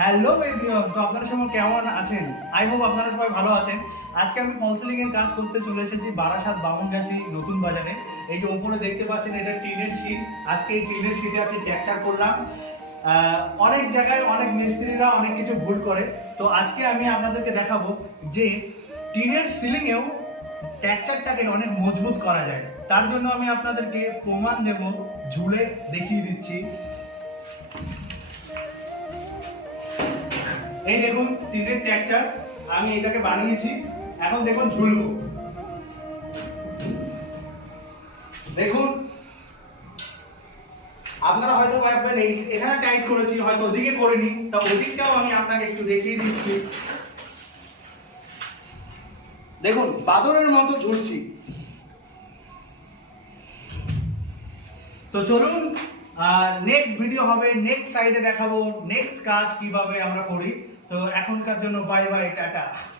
Hello everyone, তো আপনারা সবাই কেমন আছেন? আই হোপ আপনারা সবাই ভালো আছেন। আজকে আমি ফল সিলিং এর কাজ করতে চলে এসেছি বারাসাত বামনগাছি নতুন বাজারে। এই যে উপরে দেখতে পাচ্ছেন এটা টিনের শীট। আজকে এই টিনের শীটে আছে টেক্সচার করলাম। অনেক জায়গায় অনেক মিস্ত্রিরা অনেক কিছু ভুল করে, তো আজকে আমি আপনাদেরকে দেখাবো যে টিনের সিলিং এও টেক্সচারটাকে অনেক মজবুত করা যায়। তার জন্য আমি আপনাদেরকে প্রমাণ দেব, ঝুলে দেখিয়ে দিচ্ছি। এই দেখুন টিনের টেক্সচার আমি এটাকে বানিয়েছি। এখন দেখুন ঝুলবো, দেখুন আপনারা হয়তো ভাববেন এখানে টাইট করেছি, হয়তো ওদিকে করিনি, তা ওদিকটাও আমি আপনাকে একটু দেখিয়ে দিচ্ছি। দেখুন বাদরের মতো ঝুলছি। তো চলুন নেক্সট ভিডিও হবে, নেক্সট সাইডে দেখাবো নেক্সট কাজ কিভাবে আমরা করি। তো এখনকার জন্য বাই বাই, টাটা।